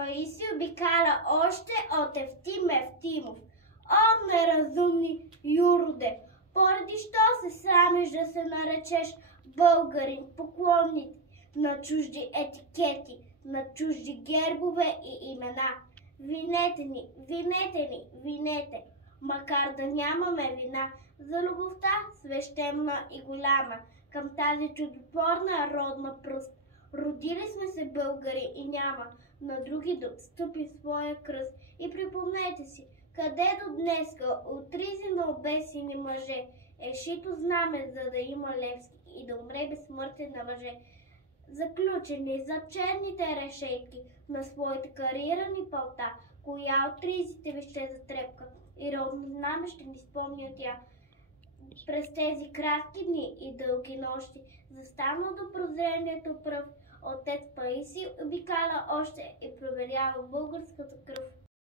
Паисий обикаля още от Евтим Евтимов. О, неразумни юрде! Поради що се срамиш да се наречеш българин, поклонник на чужди етикети, на чужди гербове и имена? Винете ни, винете ни, винете, макар да нямаме вина, за любовта свещена и голяма към тази чудотворна родна пръст. Родили сме се българи и няма на други да отстъпи своя кръст. И припомнете си, къде до днеска от ризи на обесени мъже е шито знаме, за да има Левски и да умре безсмъртен на мъже. Заключени за черните решетки на своите карирани палта, коя от ризите ви ще затрепка и родно знаме ще ни спомня тя. През тези кратки дни и дълги нощи, застанал до прозрението пръв, отец Паисий обикаля още и проверява българската кръв.